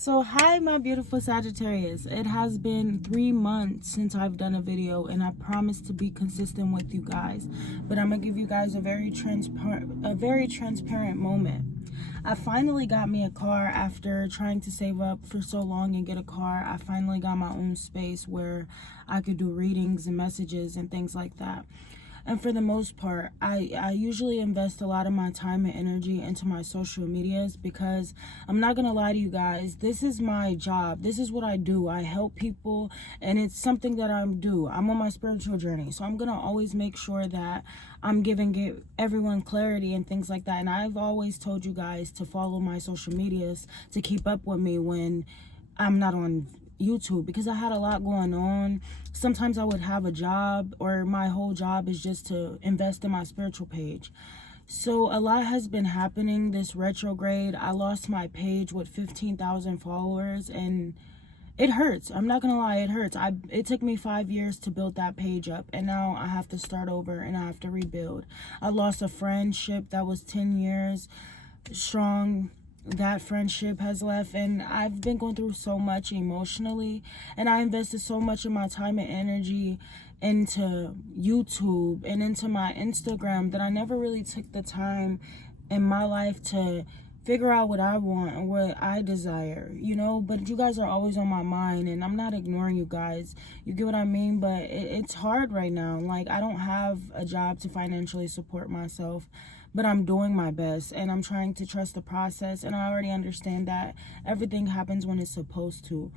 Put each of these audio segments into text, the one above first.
So hi my beautiful Sagittarius. It has been 3 months since I've done a video, and I promise to be consistent with you guys. But I'm gonna give you guys a very transparent moment. I finally got me a car after trying to save up for so long and get a car. I finally got my own space where I could do readings and messages and things like that. And for the most part, I usually invest a lot of my time and energy into my social medias because I'm not going to lie to you guys. This is my job. This is what I do. I help people, and it's something that I do. I'm on my spiritual journey. So I'm going to always make sure that I'm giving everyone clarity and things like that. And I've always told you guys to follow my social medias to keep up with me when I'm not on YouTube, because I had a lot going on. Sometimes I would have a job, or my whole job is just to invest in my spiritual page. So a lot has been happening this retrograde. I lost my page with 15,000 followers, and it hurts. I'm not gonna lie, it hurts. It took me 5 years to build that page up, and now I have to start over and I have to rebuild. I lost a friendship that was 10 years strong. That friendship has left, and I've been going through so much emotionally, and I invested so much of my time and energy into YouTube and into my Instagram that I never really took the time in my life to figure out what I want and what I desire, but you guys are always on my mind, and I'm not ignoring you guys. You get what I mean? But it's hard right now. Like, I don't have a job to financially support myself, but I'm doing my best, and I'm trying to trust the process, and I already understand that everything happens when it's supposed to.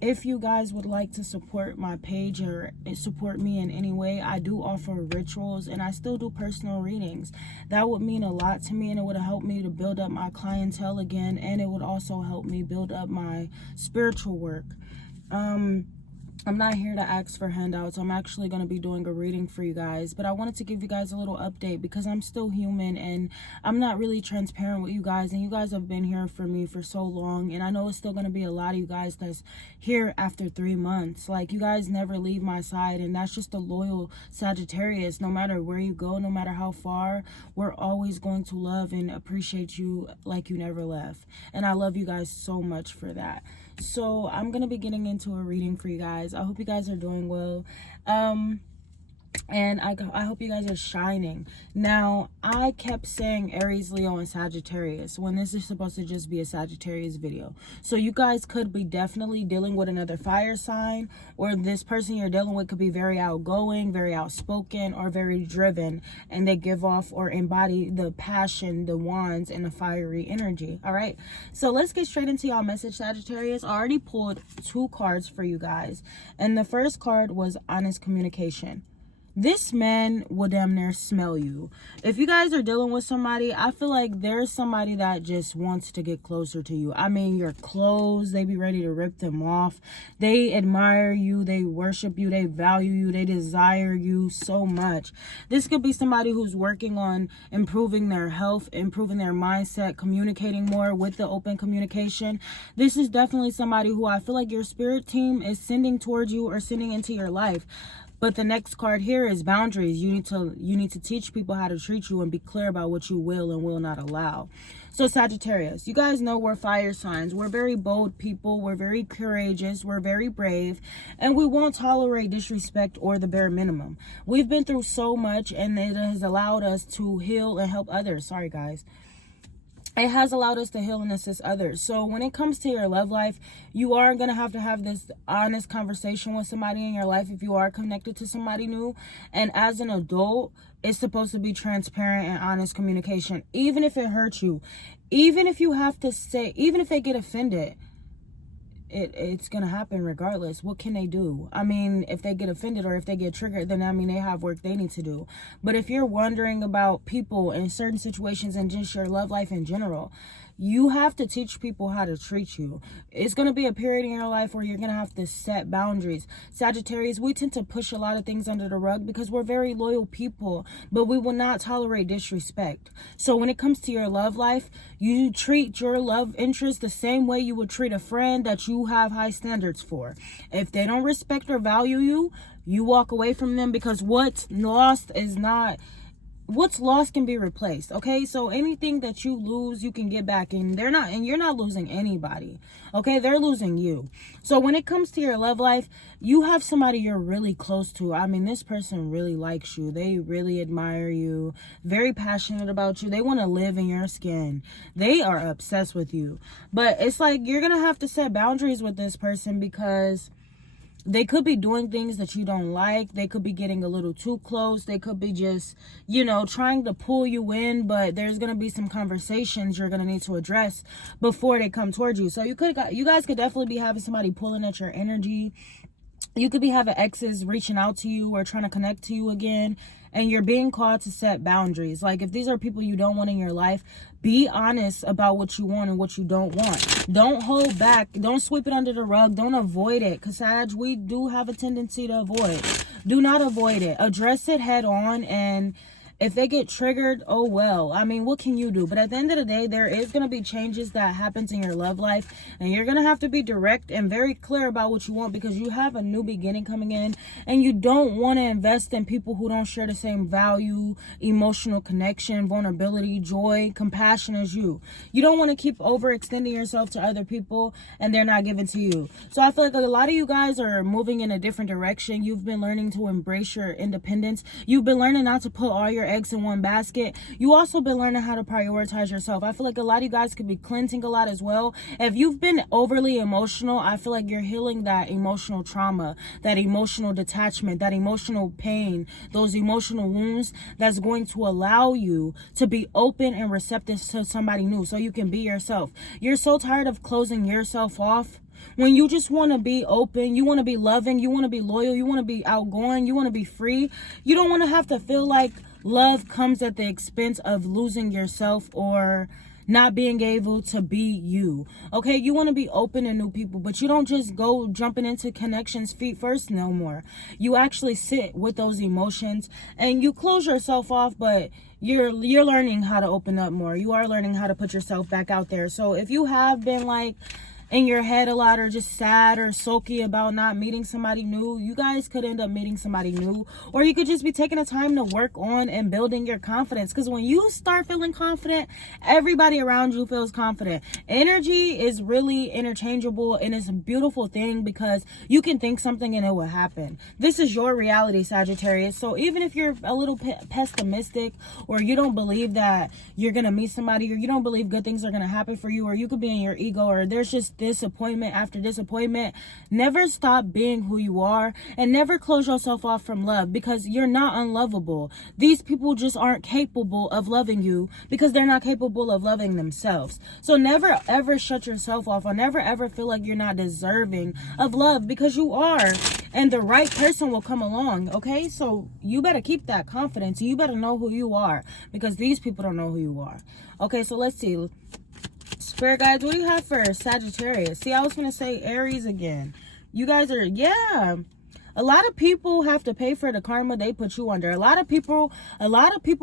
If you guys would like to support my page or support me in any way, I do offer rituals, and I still do personal readings. That would mean a lot to me, and it would help me to build up my clientele again, and it would also help me build up my spiritual work. I'm not here to ask for handouts. I'm actually going to be doing a reading for you guys, but I wanted to give you guys a little update because I'm still human, and I'm not really transparent with you guys, and you guys have been here for me for so long, and I know it's still going to be a lot of you guys that's here after 3 months. Like, you guys never leave my side, and that's just a loyal Sagittarius. No matter where you go, no matter how far, we're always going to love and appreciate you like you never left, and I love you guys so much for that. So I'm going to be getting into a reading for you guys. I hope you guys are doing well. And I hope you guys are shining. Now, I kept saying Aries, Leo, and Sagittarius when this is supposed to just be a Sagittarius video. So you guys could be definitely dealing with another fire sign, or this person you're dealing with could be very outgoing, very outspoken, or very driven, and they give off or embody the passion, the wands, and the fiery energy. All right, so let's get straight into y'all message, Sagittarius. I already pulled 2 cards for you guys, and the first card was honest communication. This man will damn near smell you. If you guys are dealing with somebody, I feel like there's somebody that just wants to get closer to you. I mean, your clothes, they be ready to rip them off. They admire you, they worship you, they value you, they desire you so much. This could be somebody who's working on improving their health, improving their mindset, communicating more with the open communication. This is definitely somebody who I feel like your spirit team is sending towards you or sending into your life. But the next card here is boundaries. You need to teach people how to treat you and be clear about what you will and will not allow. So Sagittarius, you guys know we're fire signs. We're very bold people. We're very courageous. We're very brave. And we won't tolerate disrespect or the bare minimum. We've been through so much, and it has allowed us to heal and help others. Sorry, guys. It has allowed us to heal and assist others. So when it comes to your love life, you are going to have this honest conversation with somebody in your life if you are connected to somebody new. And as an adult, it's supposed to be transparent and honest communication. Even if it hurts you, even if you have to say, even if they get offended, it's gonna happen regardless. What can they do? I mean, if they get offended or if they get triggered, then I mean, they have work they need to do. But if you're wondering about people in certain situations and just your love life in general, you have to teach people how to treat you. It's going to be a period in your life where you're going to have to set boundaries. Sagittarius, we tend to push a lot of things under the rug because we're very loyal people, but we will not tolerate disrespect. So when it comes to your love life, you treat your love interest the same way you would treat a friend that you have high standards for. If they don't respect or value you, you walk away from them, because what's lost is not what's lost can be replaced. Okay, so anything that you lose you can get back, and you're not losing anybody. Okay, they're losing you. So when it comes to your love life, you have somebody you're really close to. I mean, this person really likes you, they really admire you, very passionate about you, they want to live in your skin, they are obsessed with you. But it's like you're gonna have to set boundaries with this person, because they could be doing things that you don't like. They could be getting a little too close. They could be just, trying to pull you in. But there's going to be some conversations you're going to need to address before they come towards you. So you guys could definitely be having somebody pulling at your energy. You could be having exes reaching out to you or trying to connect to you again. And you're being called to set boundaries. Like, if these are people you don't want in your life, be honest about what you want and what you don't want. Don't hold back. Don't sweep it under the rug. Don't avoid it. Because, Sag, we do have a tendency to avoid. Do not avoid it. Address it head on. And if they get triggered, oh well. I mean, what can you do? But at the end of the day, there is going to be changes that happens in your love life. And you're going to have to be direct and very clear about what you want, because you have a new beginning coming in. And you don't want to invest in people who don't share the same value, emotional connection, vulnerability, joy, compassion as you. You don't want to keep overextending yourself to other people and they're not giving to you. So I feel like a lot of you guys are moving in a different direction. You've been learning to embrace your independence. You've been learning not to put all your eggs in one basket. You also been learning how to prioritize yourself. I feel like a lot of you guys could be cleansing a lot as well. If you've been overly emotional, I feel like you're healing that emotional trauma, that emotional detachment, that emotional pain, those emotional wounds that's going to allow you to be open and receptive to somebody new so you can be yourself. You're so tired of closing yourself off. When you just want to be open, you want to be loving, you want to be loyal, you want to be outgoing, you want to be free. You don't want to have to feel like love comes at the expense of losing yourself or not being able to be you. Okay, you want to be open to new people, but you don't just go jumping into connections feet first no more. You actually sit with those emotions and you close yourself off, but you're learning how to open up more. You are learning how to put yourself back out there. So if you have been like in your head a lot, or just sad or sulky about not meeting somebody new, you guys could end up meeting somebody new. Or you could just be taking the time to work on and building your confidence, because when you start feeling confident, everybody around you feels confident. Energy is really interchangeable, and it's a beautiful thing because you can think something and it will happen. This is your reality, Sagittarius. So even if you're a little pessimistic, or you don't believe that you're gonna meet somebody, or you don't believe good things are gonna happen for you, or you could be in your ego, or there's just disappointment after disappointment, never stop being who you are, and never close yourself off from love, because you're not unlovable. These people just aren't capable of loving you because they're not capable of loving themselves. So never ever shut yourself off, or never ever feel like you're not deserving of love, because you are, and the right person will come along. Okay, so you better keep that confidence. You better know who you are, because these people don't know who you are. Okay, so let's see. Spirit guides, what do you have for Sagittarius? See, I was going to say Aries again. You guys are, yeah. A lot of people have to pay for the karma they put you under. A lot of people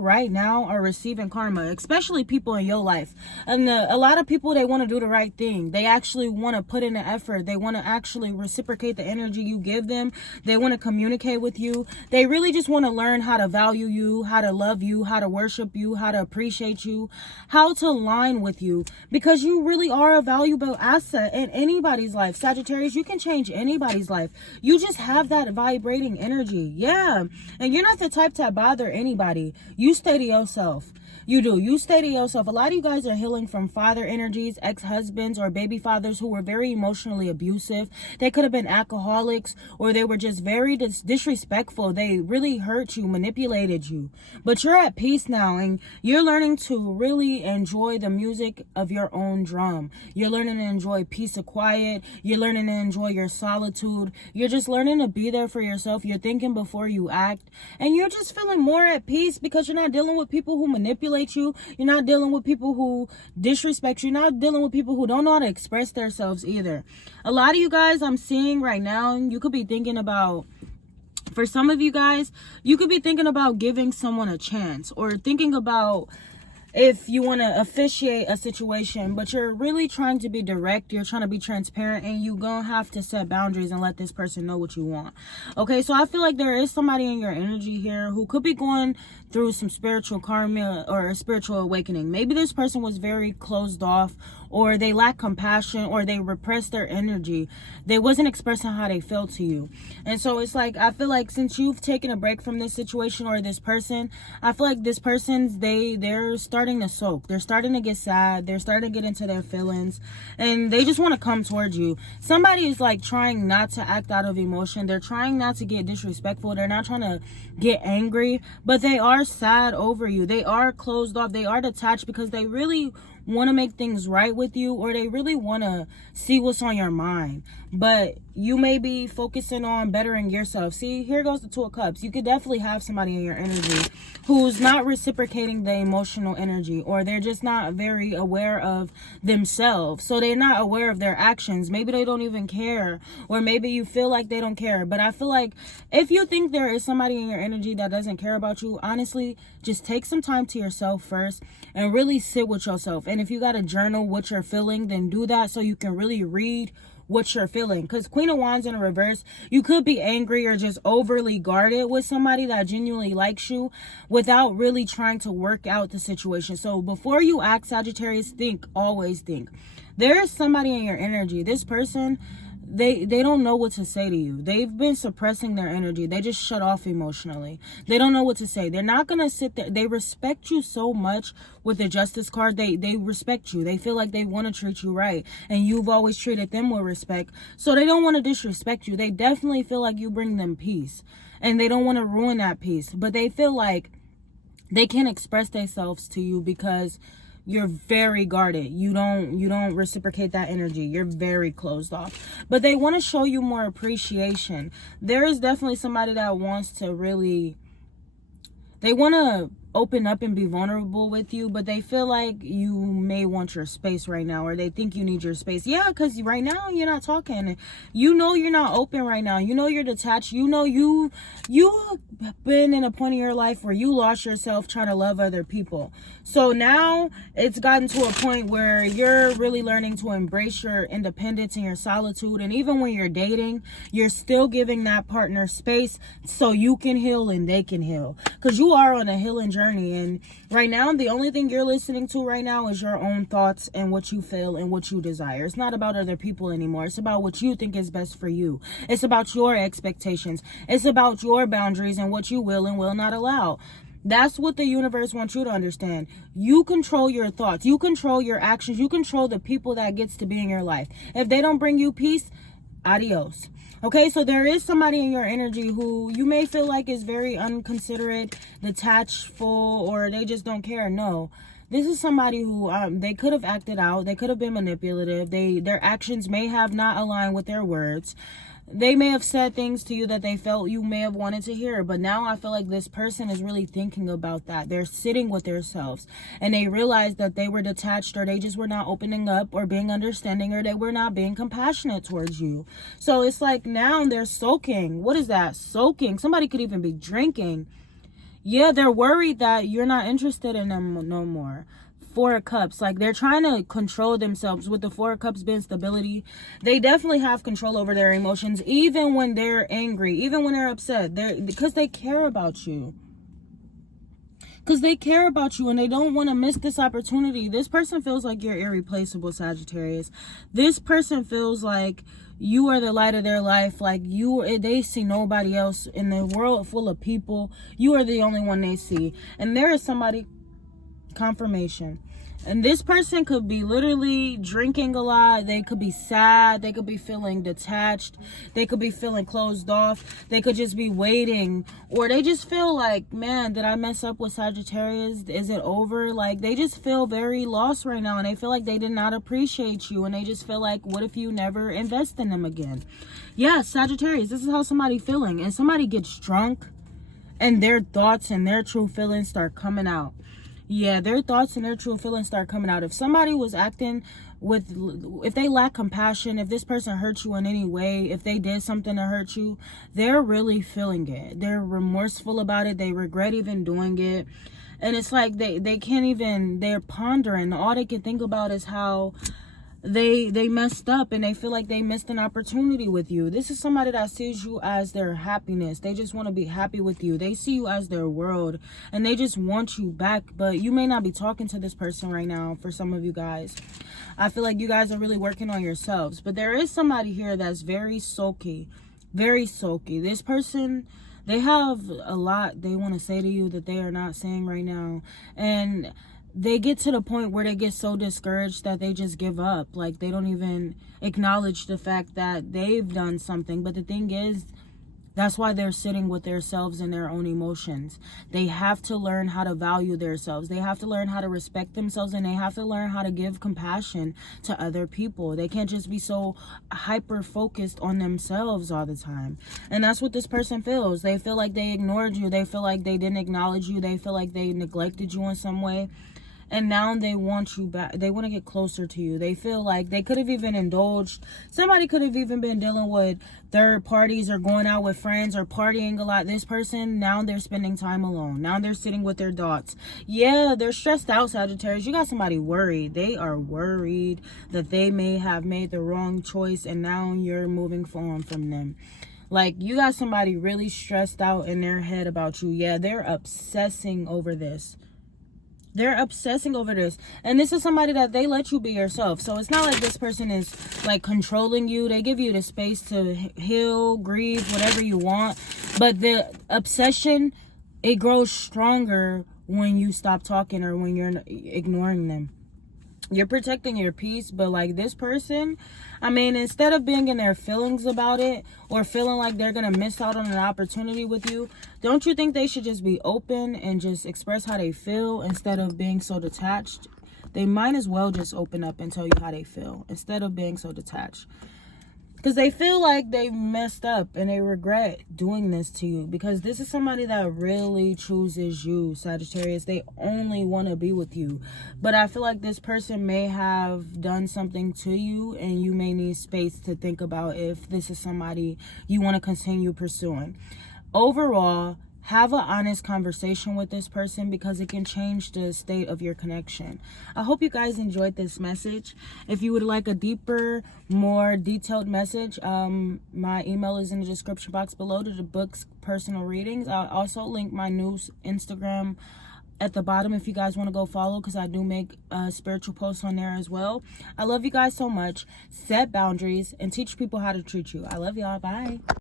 right now are receiving karma, especially people in your life. And a lot of people, they want to do the right thing. They actually want to put in the effort. They want to actually reciprocate the energy you give them. They want to communicate with you. They really just want to learn how to value you, how to love you, how to worship you, how to appreciate you, how to align with you, because you really are a valuable asset in anybody's life. Sagittarius, you can change anybody's life. You just have that vibrating energy. Yeah, and you're not the type to bother anybody. You stay to yourself. You do. You stay to yourself. A lot of you guys are healing from father energies, ex-husbands or baby fathers who were very emotionally abusive. They could have been alcoholics, or they were just very disrespectful. They really hurt you, manipulated you. But you're at peace now, and you're learning to really enjoy the music of your own drum. You're learning to enjoy peace and quiet. You're learning to enjoy your solitude. You're just learning to be there for yourself. You're thinking before you act. And you're just feeling more at peace because you're not dealing with people who manipulate you. You're not dealing with people who disrespect you. You're not dealing with people who don't know how to express themselves either. A lot of you guys I'm seeing right now, you could be thinking about, for some of you guys, you could be thinking about giving someone a chance, or thinking about if you want to officiate a situation, but you're really trying to be direct, you're trying to be transparent, and you're gonna have to set boundaries and let this person know what you want. Okay, so I feel like there is somebody in your energy here who could be going through some spiritual karma or a spiritual awakening. Maybe this person was very closed off, or they lack compassion, or they repressed their energy. They wasn't expressing how they felt to you. And so it's like, I feel like since you've taken a break from this situation or this person, I feel like this person's, they're starting to soak. They're starting to get sad. They're starting to get into their feelings, and they just want to come towards you. Somebody is like trying not to act out of emotion. They're trying not to get disrespectful. They're not trying to get angry, but they are sad over you. They are closed off. They are detached because they really want to make things right with you, or they really want to see what's on your mind. But you may be focusing on bettering yourself. See, here goes the Two of Cups. You could definitely have somebody in your energy who's not reciprocating the emotional energy, or they're just not very aware of themselves. So they're not aware of their actions. Maybe they don't even care, or maybe you feel like they don't care. But I feel like if you think there is somebody in your energy that doesn't care about you, honestly, just take some time to yourself first and really sit with yourself. And if you got to journal what you're feeling, then do that so you can really read what you're feeling. Because Queen of Wands in a reverse, you could be angry or just overly guarded with somebody that genuinely likes you without really trying to work out the situation. So before you act, Sagittarius, think, always think. There is somebody in your energy. This person, they don't know what to say to you. They've been suppressing their energy. They just shut off emotionally. They don't know what to say. They're not going to sit there. They respect you so much with the Justice card. They respect you. They feel like they want to treat you right, and you've always treated them with respect. So they don't want to disrespect you. They definitely feel like you bring them peace, and they don't want to ruin that peace. But they feel like they can't express themselves to you because you're very guarded. You don't reciprocate that energy. You're very closed off. But they want to show you more appreciation. There is definitely somebody that wants to really, they want to open up and be vulnerable with you, but they feel like you may want your space right now, or they think you need your space. Yeah, because right now you're not talking. You know you're not open right now. You know you're detached. You know you've been in a point in your life where you lost yourself trying to love other people. So now it's gotten to a point where you're really learning to embrace your independence and your solitude. And even when you're dating, you're still giving that partner space so you can heal and they can heal. Because you are on a healing journey. And right now, the only thing you're listening to right now is your own thoughts and what you feel and what you desire. It's not about other people anymore. It's about what you think is best for you. It's about your expectations. It's about your boundaries and what you will and will not allow. That's what the universe wants you to understand. You control your thoughts. You control your actions. You control the people that gets to be in your life. If they don't bring you peace, adios. Okay, so there is somebody in your energy who you may feel like is very unconsiderate, detachful, or they just don't care. No, this is somebody who they could have acted out. They could have been manipulative. Their actions may have not aligned with their words. They may have said things to you that they felt you may have wanted to hear, but now I feel like this person is really thinking about that. They're sitting with themselves, and they realize that they were detached, or they just were not opening up or being understanding, or they were not being compassionate towards you. So it's like now they're soaking. What is that? Soaking. Somebody could even be drinking. Yeah, they're worried that you're not interested in them no more. Four of Cups, like they're trying to control themselves. With the Four of Cups being stability, they definitely have control over their emotions, even when they're angry, even when they're upset. Because they care about you. Because they care about you, and they don't want to miss this opportunity. This person feels like you're irreplaceable, Sagittarius. This person feels like you are the light of their life. Like they see nobody else in the world full of people. You are the only one they see. And there is somebody, confirmation. And this person could be literally drinking a lot. They could be sad. They could be feeling detached. They could be feeling closed off. They could just be waiting. Or they just feel like, man, did I mess up with Sagittarius? Is it over? Like, they just feel very lost right now. And they feel like they did not appreciate you. And they just feel like, what if you never invest in them again? Yeah, Sagittarius, this is how somebody feeling. And somebody gets drunk, and their thoughts and their true feelings start coming out. Yeah, their thoughts and their true feelings start coming out. If somebody was acting if they lack compassion, if this person hurt you in any way, if they did something to hurt you, they're really feeling it. They're remorseful about it. They regret even doing it. And it's like they can't even, they're pondering. All they can think about is how they messed up and they feel like they missed an opportunity with you. This is somebody that sees you as their happiness. They just want to be happy with you. They see you as their world and they just want you back. But you may not be talking to this person right now. For some of you guys, I feel like you guys are really working on yourselves. But there is somebody here that's very sulky, very sulky. This person, they have a lot they want to say to you that they are not saying right now. And they get to the point where they get so discouraged that they just give up. Like, they don't even acknowledge the fact that they've done something. But the thing is, that's why they're sitting with themselves and their own emotions. They have to learn how to value themselves. They have to learn how to respect themselves, and they have to learn how to give compassion to other people. They can't just be so hyper focused on themselves all the time. And that's what this person feels. They feel like they ignored you. They feel like they didn't acknowledge you. They feel like they neglected you in some way. And now they want you back. They want to get closer to you. They feel like they could have even indulged. Somebody could have even been dealing with third parties or going out with friends or partying a lot. This person, now they're spending time alone. Now they're sitting with their thoughts. Yeah, they're stressed out, Sagittarius. You got somebody worried. They are worried that they may have made the wrong choice and now you're moving on from them. Like, you got somebody really stressed out in their head about you. Yeah, they're obsessing over this. They're obsessing over this. And this is somebody that they let you be yourself. So it's not like this person is like controlling you. They give you the space to heal, grieve, whatever you want. But the obsession, it grows stronger when you stop talking or when you're ignoring them. You're protecting your peace, but like this person, I mean, instead of being in their feelings about it or feeling like they're going to miss out on an opportunity with you, don't you think they should just be open and just express how they feel instead of being so detached? They might as well just open up and tell you how they feel instead of being so detached. Because they feel like they messed up and they regret doing this to you. Because this is somebody that really chooses you, Sagittarius. They only want to be with you. But I feel like this person may have done something to you and you may need space to think about if this is somebody you want to continue pursuing. Overall, have an honest conversation with this person because it can change the state of your connection. I hope you guys enjoyed this message. If you would like a deeper, more detailed message, my email is in the description box below to the book's personal readings. I'll also link my new Instagram at the bottom if you guys want to go follow, because I do make spiritual posts on there as well. I love you guys so much. Set boundaries and teach people how to treat you. I love y'all. Bye.